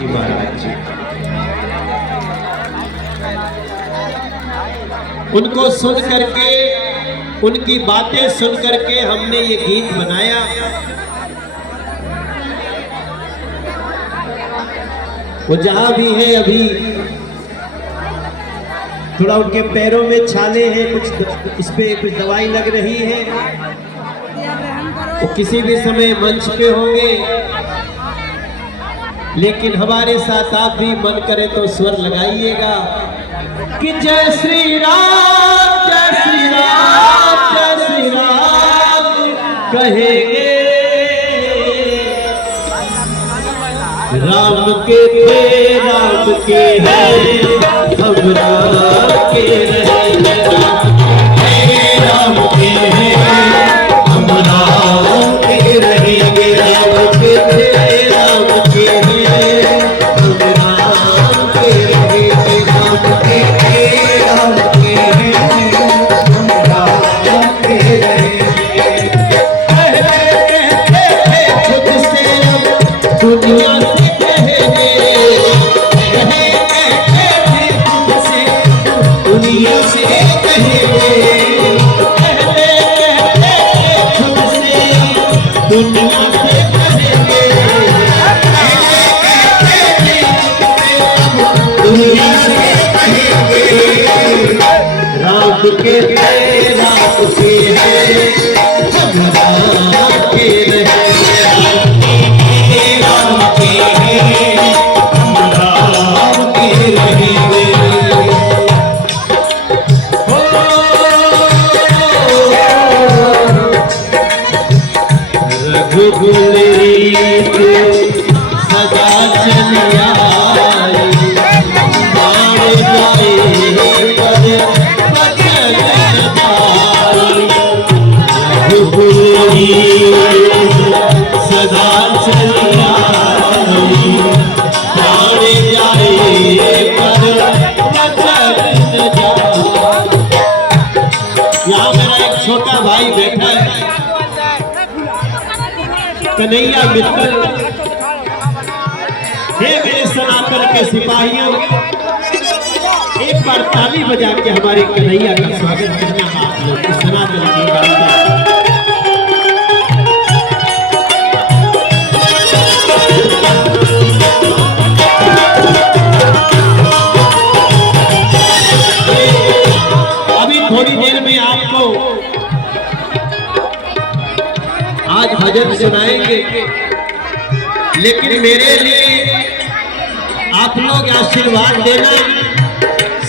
महाराज जी, उनको सुन करके, उनकी बातें सुन करके हमने ये गीत बनाया। वो जहां भी है अभी थोड़ा उनके पैरों में छाले हैं, कुछ इस पे कुछ दवाई लग रही है। वो किसी भी समय मंच पे होंगे, लेकिन हमारे साथ आप भी मन करे तो स्वर लगाइएगा कि जय श्री राम, जय श्री राम, जय श्री राम कहेंगे। राम के थे, राम के हैं, हम राम के रहेंगे। राम के हैं, हम राम के रहेंगे। राम के थे, राम के हैं, हम राम के रहेंगे। राम के थे, राम के हैं, हम राम के रहेंगे। कहते थे खुद से अब दुनिया से दुनिया से कहेंगे, खुद से दुनिया से कहेंगे, दुनिया से कहेंगे। राम के थे, राम के हैं, हम राम के रहेंगे। राम के हैं, हम राम के रहेंगे। रघुकुल सदा चलिया मारे जाए पर बचन पाई। रघुकुल सदा चलिया मारे जाए पर बचन जाए। यहाँ मेरा एक छोटा भाई बैठा है, कन्हैया मित्तल। हे मेरे सनातन के सिपाहियों, एक बार ताली बजा के हमारे कन्हैया का स्वागत करना आप लोग की सनातन की। अभी थोड़ी देर में आपको आज भजन सुनाएंगे, लेकिन मेरे लिए आप लोग आशीर्वाद देना।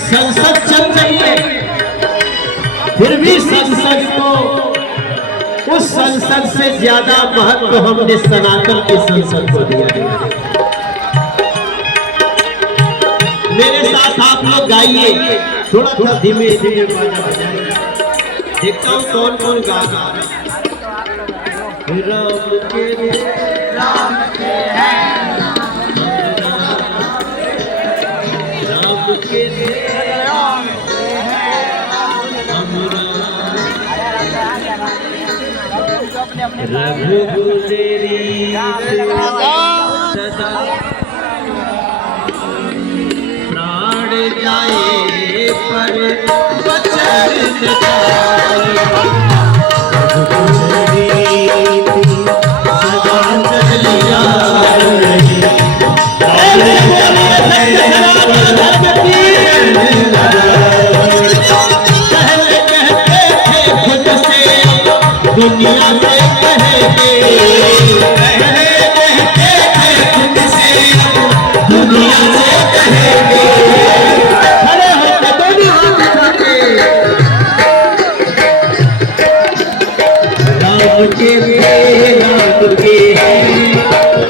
संसद चल रही है, फिर भी संसद को, उस संसद से ज्यादा महत्व हमने सनातन की संसद को दिया है। मेरे साथ आप लोग गाइए, थोड़ा थोड़ा धीमे धीमे देखता हूँ कौन कौन गा रहा है। राम के हैं, राम के हैं, राम के हैं, हम रघुकुल सदा प्राण जाए पर बचन जाए। दुनिया से कहेंगे, खुद से दुनिया से कहेंगे। खड़े होकर दोनों हाथ उठाके राम के हैं, राम के हैं,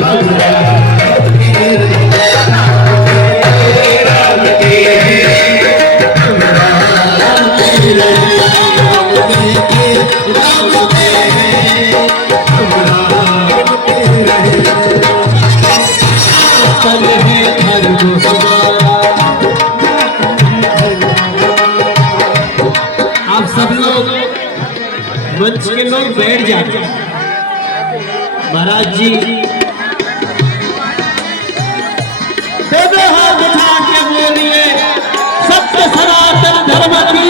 हम राम के हैं। राम के हैं, हम राम के हैं। आप सब लोग मंच के लोग बैठ जाते हैं। महाराज जी सनातन धर्म की।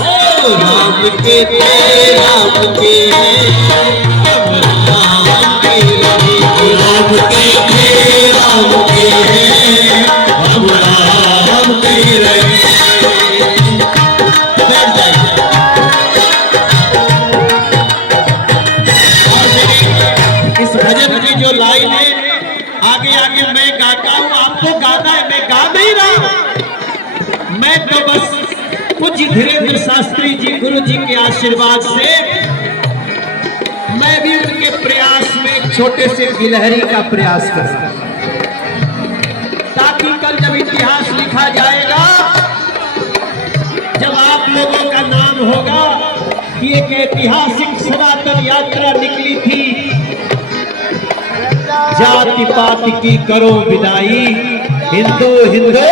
ओ राम के राम के हम राम के रहेंगे, राम के राम के हम राम के रहेंगे। इस भजन की जो लाइन है आगे आगे मैं गाता हूँ, आपको गाना है, मैं गा नहीं रहा। मैं तो बस पूज्य धीरेन्द्र शास्त्री जी गुरु जी के आशीर्वाद से मैं भी उनके प्रयास में एक छोटे से गिलहरी का प्रयास करूं, ताकि कल जब इतिहास लिखा जाएगा, जब आप लोगों का नाम होगा कि एक ऐतिहासिक सनातन यात्रा निकली थी, जाति पाति की करो विदाई, हिंदू हिंदू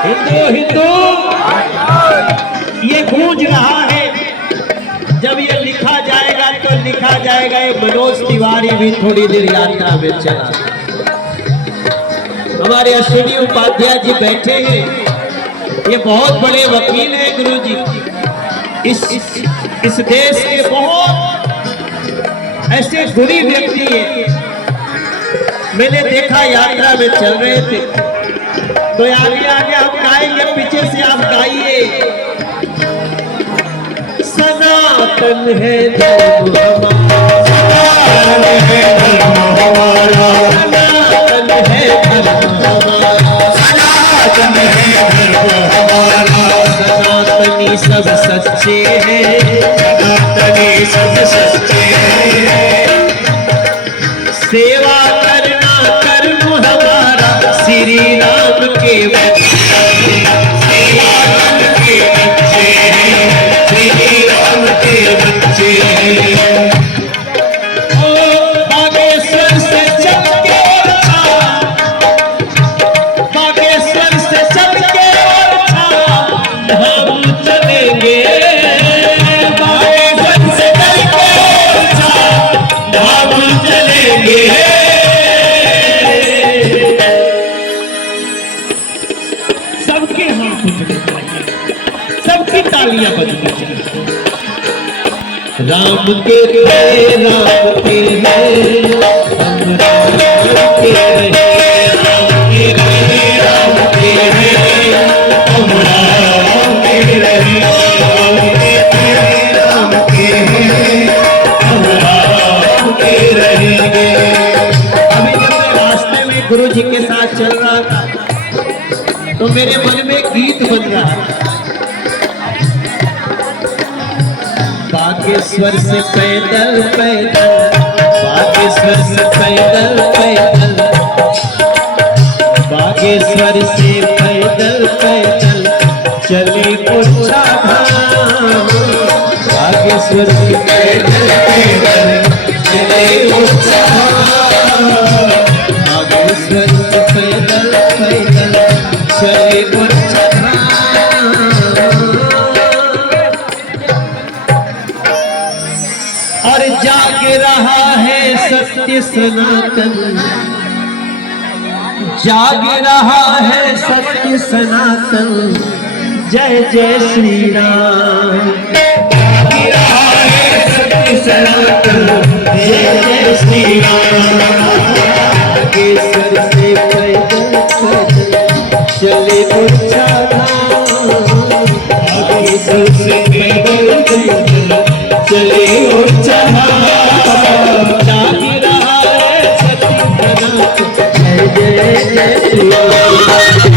हिंदू हिंदू ये गूंज रहा है। जब ये लिखा जाएगा तो लिखा जाएगा। ये मनोज तिवारी भी थोड़ी देर यात्रा में चला। हमारे अश्विनी उपाध्याय जी बैठे हैं, ये बहुत बड़े वकील हैं गुरु जी। इस देश के बहुत ऐसे गुणी व्यक्ति है। मैंने देखा यात्रा में चल रहे थे, तो आगे आगे हम गाएंगे, पीछे से आप गाइए। सनातन है धर्म हमारा, सनातन है धर्म हमारा, सनातन है धर्म हमारा, सनातनी सब सच्चे हैं, सनातनी सब सच्चे हैं। सेवा करना कर्म हमारा, श्री राम के बच्चे, श्री राम के बच्चे हैं, श्री राम के बच्चे हैं। ओ बागेश्वर से चल के बागेश्वर से चल के हम चलेंगे, बागेश्वर से चल के हम चलेंगे। सबके हाथ उठने चाहिए, सबकी तालियां बजनी चाहिए। राम के राम के हैं, हम राम के रहे, राम के रहे, राम के हैं, हम राम के रहे, राम के हैं, हम राम के रहेंगे। अभी जब मैं रास्ते में गुरु जी के साथ चल रहा था, तो मेरे मन में गीत बन रहा है। बागेश्वर से पैदल पैदल, बागेश्वर से पैदल पैदल, बागेश्वर से पैदल पैदल चले उच्चा धाम, बागेश्वर से पैदल पैदल चले उच्चा धाम, बागेश्वर से पैदल पैदल चले उच्चा धाम। और जाग रहा है सत्य सनातन, जाग रहा है सत्य सनातन, जय जय श्री राम। जाग रहा है सत्य सनातन, जय जय श्री राम। बागेश्वर से पैदल पैदल चले उच्चा धाम, बागेश्वर से पैदल पैदल चले उच्चा धाम। जाग रहा है सत्य सनातन, जय जय श्री राम।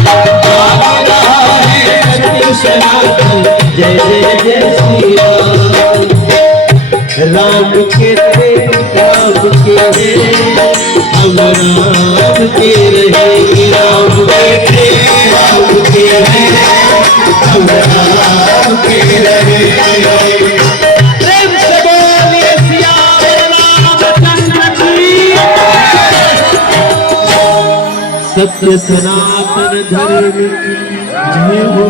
जाग रहा है सत्य सनातन, जय जय श्री राम। राम के थे राम के हैं, हम राम के रहेंगे, राम के थे राम के हैं, हम राम के रहेंगे। प्रेम से बोलिए सियावर रामचंद्र की। सत्य सनातन धर्म जय हो।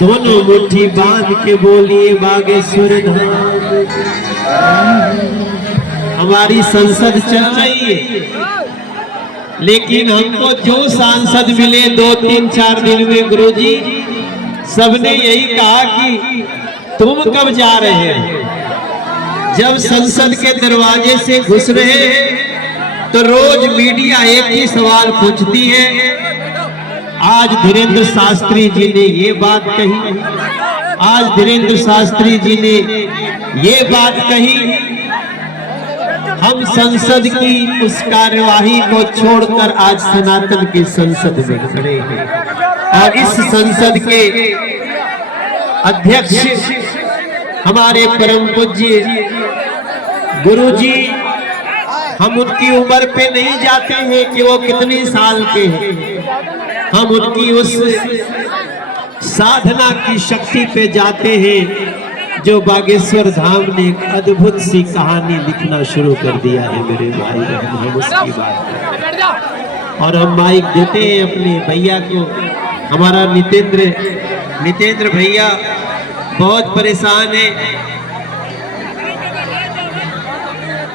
दोनों मुट्ठी बांध के बोलिए बागेश्वर धाम। हमारी संसद चल रही है, लेकिन हमको जो सांसद मिले 2-3-4 दिन में गुरुजी, सबने यही कहा कि तुम कब जा रहे हैं। जब संसद के दरवाजे से घुस रहे हैं तो रोज मीडिया एक ही सवाल पूछती है। आज धीरेन्द्र शास्त्री जी ने ये बात कही, आज धीरेन्द्र शास्त्री जी ने ये बात कही। हम संसद की उस कार्यवाही को छोड़कर आज सनातन की संसद में खड़े हैं और इस संसद के अध्यक्ष हमारे परम पूज्य गुरुजी, हम उनकी उम्र पे नहीं जाते हैं कि वो कितने साल के हैं, हम उनकी उस साधना की शक्ति पे जाते हैं जो बागेश्वर धाम ने एक अद्भुत सी कहानी लिखना शुरू कर दिया है। मेरे भाई बहन, हम उसकी बात करते और हम माइक देते हैं अपने भैया को। हमारा नितेंद्र भैया बहुत परेशान है,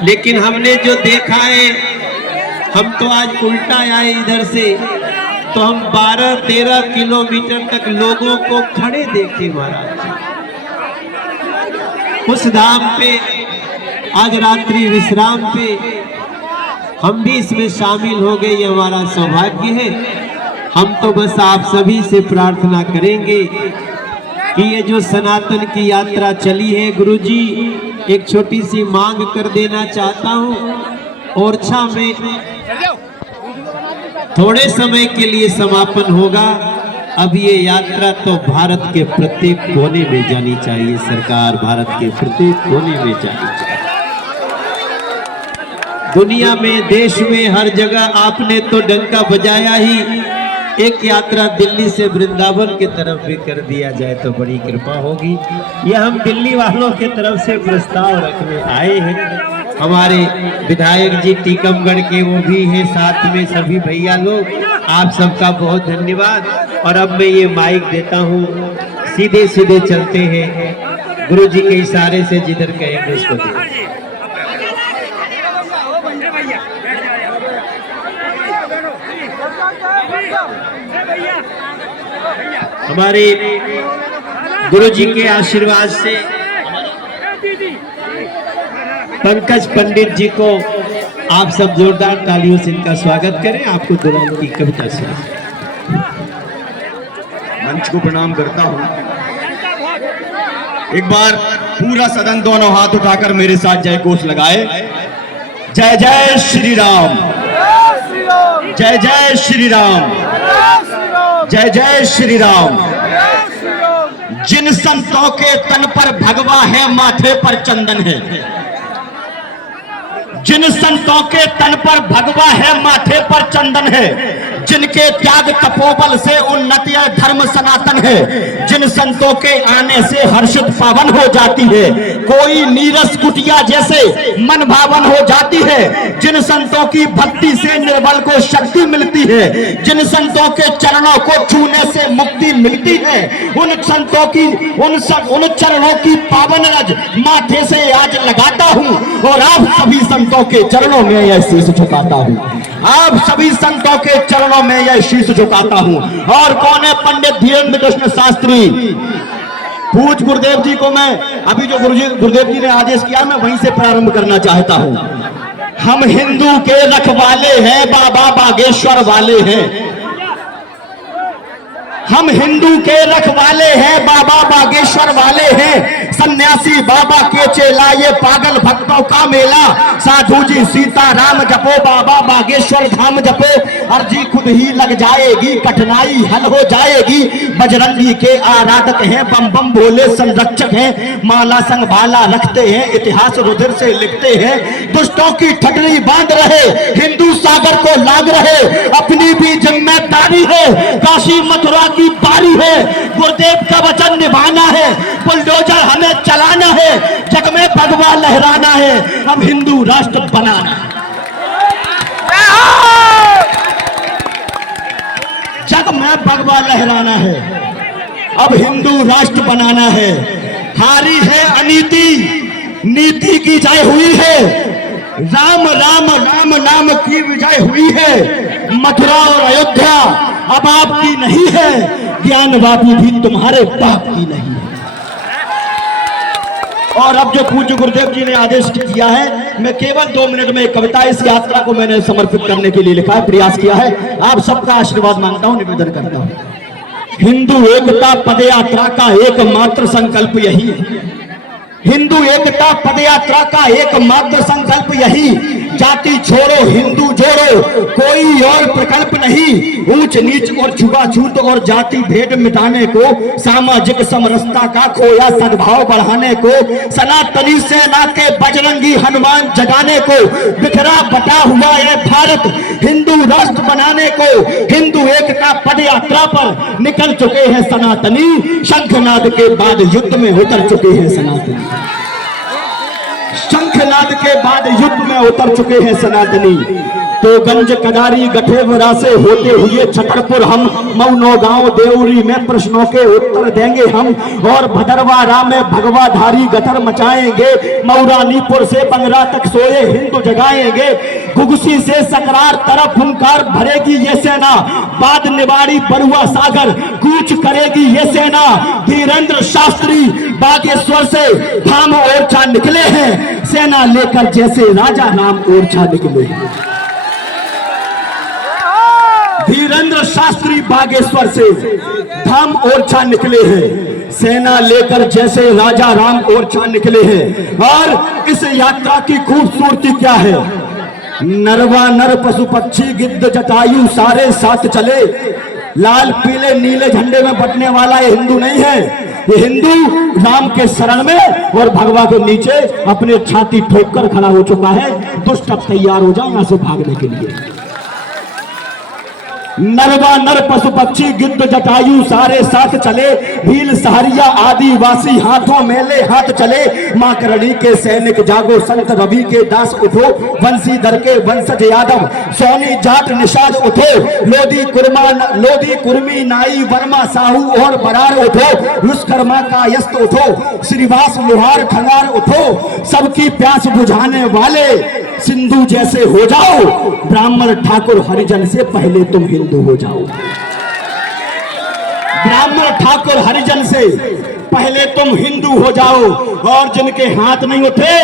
लेकिन हमने जो देखा है, हम तो आज उल्टा आए इधर से, तो हम 12-13 किलोमीटर तक लोगों को खड़े देखे महाराज। उस धाम पे आज रात्रि विश्राम पे हम भी इसमें शामिल हो गए, ये हमारा सौभाग्य है। हम तो बस आप सभी से प्रार्थना करेंगे कि ये जो सनातन की यात्रा चली है गुरुजी, एक छोटी सी मांग कर देना चाहता हूँ। ओरछा में थोड़े समय के लिए समापन होगा। अब ये यात्रा तो भारत के प्रत्येक कोने में जानी चाहिए, सरकार भारत के प्रत्येक कोने में जानी चाहिए। दुनिया में, देश में, हर जगह आपने तो डंका बजाया ही। एक यात्रा दिल्ली से वृंदावन की तरफ भी कर दिया जाए तो बड़ी कृपा होगी। ये हम दिल्ली वालों की तरफ से प्रस्ताव रखने आए हैं। हमारे विधायक जी टीकमगढ़ के वो भी हैं साथ में, सभी भैया लोग, आप सबका बहुत धन्यवाद। और अब मैं ये माइक देता हूँ, सीधे सीधे चलते हैं गुरु जी के इशारे से, जिधर कहेंगे उसको दें। हमारे गुरु जी के आशीर्वाद से पंकज पंडित जी को आप सब जोरदार तालियों से इनका स्वागत करें। आपको दुल्हन की कविता सुनाएं। मंच को प्रणाम करता हूं। एक बार पूरा सदन दोनों हाथ उठाकर मेरे साथ जय घोष लगाए। जय जय श्री राम, जय जय श्री राम, जय जय श्री राम। जिन संतों के तन पर भगवा है, माथे पर चंदन है, जिन संतों के तन पर भगवा है, माथे पर चंदन है, जिनके त्याग तपोबल से उन्नति धर्म सनातन है, जिन संतों के आने से हर्षित पावन हो जाती है, कोई नीरस कुटिया जैसे मन भावन हो जाती है, जिन संतों की भक्ति से निर्बल को शक्ति मिलती है, जिन संतों के चरणों को छूने से मुक्ति मिलती है, उन संतों की उन चरणों की पावन रज माथे से आज लगाता हूं और आप सभी संतों के चरणों में यह शीश झुकाता हूं, आप सभी संतों के चरणों में यह शीश झुकाता हूं। और कौन है? पंडित धीरेन्द्र कृष्ण शास्त्री। पूज्य गुरुदेव जी को मैं अभी जो गुरुदेव जी ने आदेश किया, मैं वहीं से प्रारंभ करना चाहता हूं। हम हिंदू के रखवाले हैं, बाबा बागेश्वर वाले हैं। हम हिंदू के रखवाले हैं, बाबा बागेश्वर वाले हैं। सन्यासी बाबा के चेला, ये पागल भक्तों का मेला। साधु जी सीता राम जपो, बाबा बागेश्वर धाम जपो। अर्जी खुद ही लग जाएगी, कठिनाई हल हो जाएगी। बजरंगी के आराधक हैं, बम बम भोले संरक्षक हैं। माला संग भाला रखते हैं, इतिहास रुधिर से लिखते हैं। दुष्टों की ठटरी बांध रहे, हिंदू सागर को लाग रहे। अपनी भी जिम्मेदारी है, काशी मथुरा की बारी है। गुरुदेव का वचन निभाना है, बुलडोजर हमें चलाना है, जग में भगवा लहराना है, अब हिंदू राष्ट्र बनाना है। जग में भगवा लहराना है, अब हिंदू राष्ट्र बनाना है। हारी है अनीति, नीति की जय हुई है। राम राम राम नाम की विजय हुई है। मथुरा और अयोध्या अब आपकी नहीं है, ज्ञान बापू भी तुम्हारे बाप की नहीं है। और अब जो पूज्य गुरुदेव जी ने आदेश किया है, मैं केवल 2 मिनट में एक कविता इस यात्रा को मैंने समर्पित करने के लिए लिखा है, प्रयास किया है। आप सबका आशीर्वाद मांगता हूं, निवेदन करता हूं। हिंदू एकता पदयात्रा का एकमात्र संकल्प यही है, हिंदू एकता पदयात्रा का एकमात्र संकल्प यही, जाति छोड़ो हिंदू जोड़ो, कोई और प्रकल्प नहीं। ऊंच नीच और छुआछूत और जाति भेद मिटाने को, सामाजिक समरसता का खोया सद्भाव बढ़ाने को, सनातनी सेना के बजरंगी हनुमान जगाने को, बिखरा बटा हुआ ये भारत हिंदू राष्ट्र बनाने को, हिंदू एकता पदयात्रा पर निकल चुके हैं सनातनी, शंखनाद के बाद युद्ध में उतर चुके हैं सनातनी, शंखनाद के बाद युद्ध में उतर चुके हैं सनातनी। तो गंज कदारी गठेवरा से होते हुए छतरपुर हम, मऊ गांव देवरी में प्रश्नों के उत्तर देंगे हम, और भदरवारा में भगवाधारी गटर मचाएंगे, मऊरानीपुर से बंगरा तक सोए हिंदू जगाएंगे, घुघुसी से सकरार तरफ हुंकार भरेगी ये सेना, बाद निवाड़ी बरुआ सागर कूच करेगी ये सेना। धीरेन्द्र शास्त्री बागेश्वर से धाम ओरछा निकले हैं, सेना लेकर जैसे राजा राम ओरछा निकले हैं। धीरेन्द्र शास्त्री बागेश्वर से धाम ओरछा निकले हैं, सेना लेकर जैसे राजा राम ओरछा निकले हैं। और इस यात्रा की खूबसूरती क्या है, नरवा नर पशु पक्षी गिद्ध जटायु सारे साथ चले, लाल पीले नीले झंडे में बटने वाला ये हिंदू नहीं है, ये हिंदू राम के शरण में और भगवा के नीचे अपने छाती ठोक कर खड़ा हो चुका है। दुष्ट अब तैयार हो जाओ यहां से भागने के लिए। नरवा नर पशु पक्षी गिद्ध जटायु सारे साथ चले, भील सहरिया आदिवासी हाथों मेले हाथ चले, मां करणी के सैनिक जागो, संत रवि के दास उठो, वंशीधर के वंशज यादव, सोनी जाट निषाद उठो, लोधी कुर्मी नाई वर्मा साहू और बरार उठो, विश्वकर्मा का यस्त उठो, श्रीवास लोहार खंगार उठो, सबकी प्यास बुझाने वाले सिंधु जैसे हो जाओ, ब्राह्मण ठाकुर हरिजन से पहले तुम हिंदू हो जाओ। ब्राह्मण ठाकुर हरिजन से पहले तुम हिंदू हो जाओ। और जिनके हाथ नहीं उठे,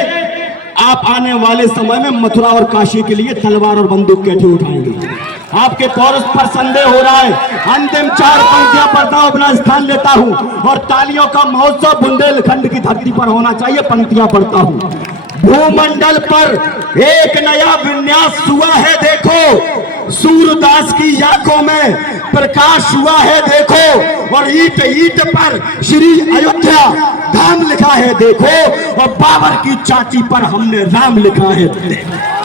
आप आने वाले समय में मथुरा और काशी के लिए तलवार और बंदूक कैसे उठाएंगे। आपके कोरस पर संदेह हो रहा है। अंतिम 4 पंक्तियां पढ़ता हूं, अपना स्थान लेता हूं, और तालियों का महोत्सव बुंदेलखंड की धरती पर होना चाहिए। पंक्तियां पढ़ता हूं। भूमंडल पर एक नया विन्यास हुआ है देखो, सूरदास की आंखों में प्रकाश हुआ है देखो, और ईट ईट पर श्री अयोध्या धाम लिखा है देखो, और बाबर की चाची पर हमने राम लिखा है देखो।